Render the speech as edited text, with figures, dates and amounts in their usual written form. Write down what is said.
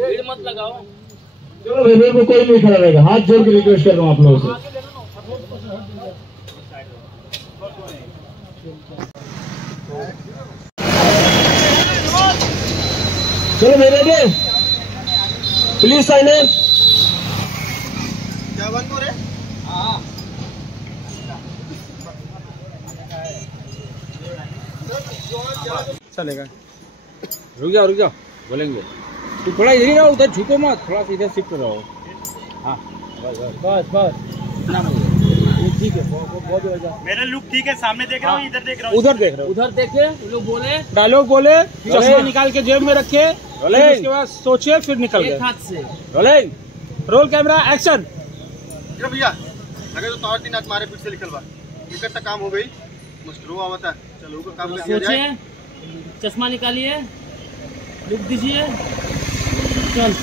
भीड़ मत लगाओ। चलो भाई, मेरे को कोई नहीं खड़ा रहेगा, हाथ जोड़ के रिक्वेस्ट कर रहा हूँ आप लोगों से। चलो मेरे दे प्लीज साइन इन। क्या बंद हो रहे? हाँ चलेगा। रुक जाओ बोलेंगे। तू थोड़ा इधर ही रहो, उधर झुको मत, थोड़ा सा इधर शिफ्ट रहो। हाँ बस इतना ठीक है। बहुत मेरा लुक ठीक है, सामने देख रहा हूँ, इधर देख रहा हूँ, उधर देख रहा हूँ, उधर देखे। लोग बोले डायलॉग बोले, चश्मा निकाल के जेब में रखे, उसके बाद सोचे फिर निकल गए हाथ से। Roll camera action. भैया अगर तो तार दिन तुम्हारे पीठ से निकलवा टिकट तक काम हो गई, मुश्किल हुआ बता। चलो काम कर चश्मा निकालिए, लुक दीजिए, चल।